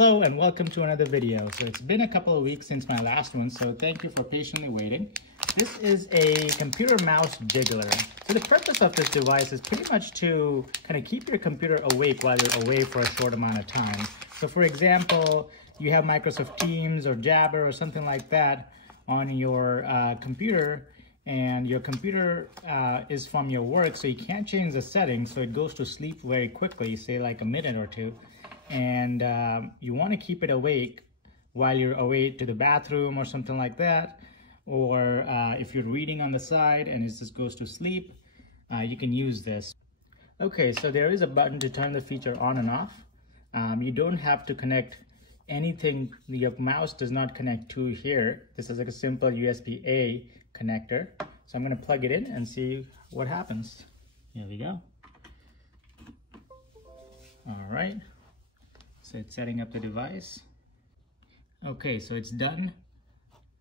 Hello and welcome to another video. So it's been a couple of weeks since my last one, so thank you for patiently waiting. This is a computer mouse jiggler. So the purpose of this device is pretty much to kind of keep your computer awake while you're away for a short amount of time. So for example, you have Microsoft Teams or Jabber or something like that on your computer, and your computer is from your work, so you can't change the settings, so it goes to sleep very quickly, say like a minute or two. And you want to keep it awake while you're away to the bathroom or something like that, or if you're reading on the side and it just goes to sleep, you can use this. Okay, so there is a button to turn the feature on and off. You don't have to connect anything. Your mouse does not connect to here. This is like a simple USB-A connector. So I'm going to plug it in and see what happens. Here we go. All right. So it's setting up the device. Okay, so it's done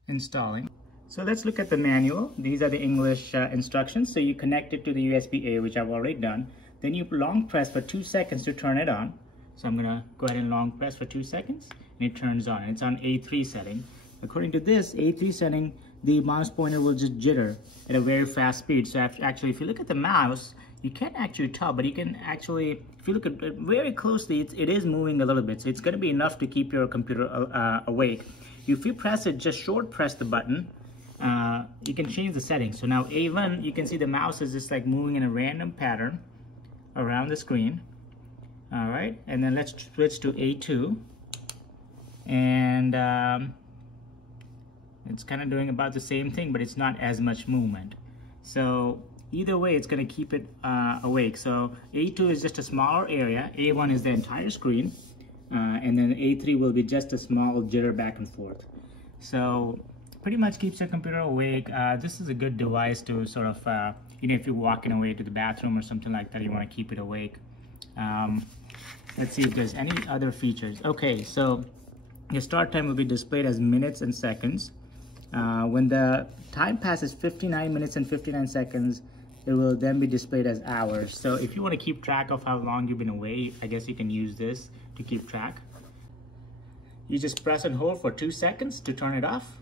installing. So let's look at the manual. These are the English instructions. So you connect it to the USB-A, which I've already done. Then you long press for 2 seconds to turn it on. So I'm gonna go ahead and long press for 2 seconds and it turns on. It's on A3 setting. According to this A3 setting, the mouse pointer will just jitter at a very fast speed. So actually, if you look at the mouse, you can't actually tell, but you can actually, if you look at it very closely, it is moving a little bit. So it's going to be enough to keep your computer awake. If you press it, just short press the button, you can change the settings. So now A1, you can see the mouse is just like moving in a random pattern around the screen. All right, and then let's switch to A2. And it's kind of doing about the same thing, but it's not as much movement. So either way, it's going to keep it awake. So A2 is just a smaller area, A1 is the entire screen, and then A3 will be just a small jitter back and forth. So pretty much keeps your computer awake. This is a good device to sort of, if you're walking away to the bathroom or something like that, you want to keep it awake. Let's see if there's any other features. Okay, so your start time will be displayed as minutes and seconds. When the time passes 59 minutes and 59 seconds, it will then be displayed as hours. So if you want to keep track of how long you've been away, I guess you can use this to keep track. You just press and hold for 2 seconds to turn it off.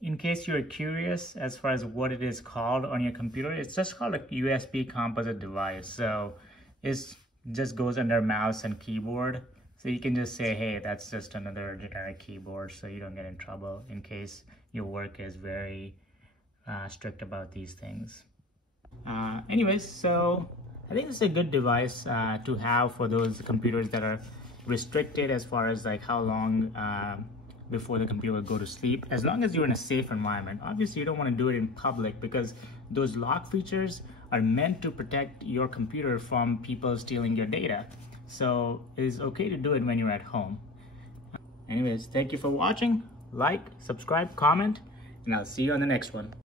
In case you're curious as far as what it is called on your computer, it's just called a USB composite device. So it just goes under mouse and keyboard. So you can just say, hey, that's just another generic keyboard, so you don't get in trouble in case your work is very strict about these things. Anyways, so I think it's a good device to have for those computers that are restricted as far as like how long before the computer will go to sleep, as long as you're in a safe environment. Obviously, you don't want to do it in public because those lock features are meant to protect your computer from people stealing your data. So it's okay to do it when you're at home. Anyways, thank you for watching. Like, subscribe, comment, and I'll see you on the next one.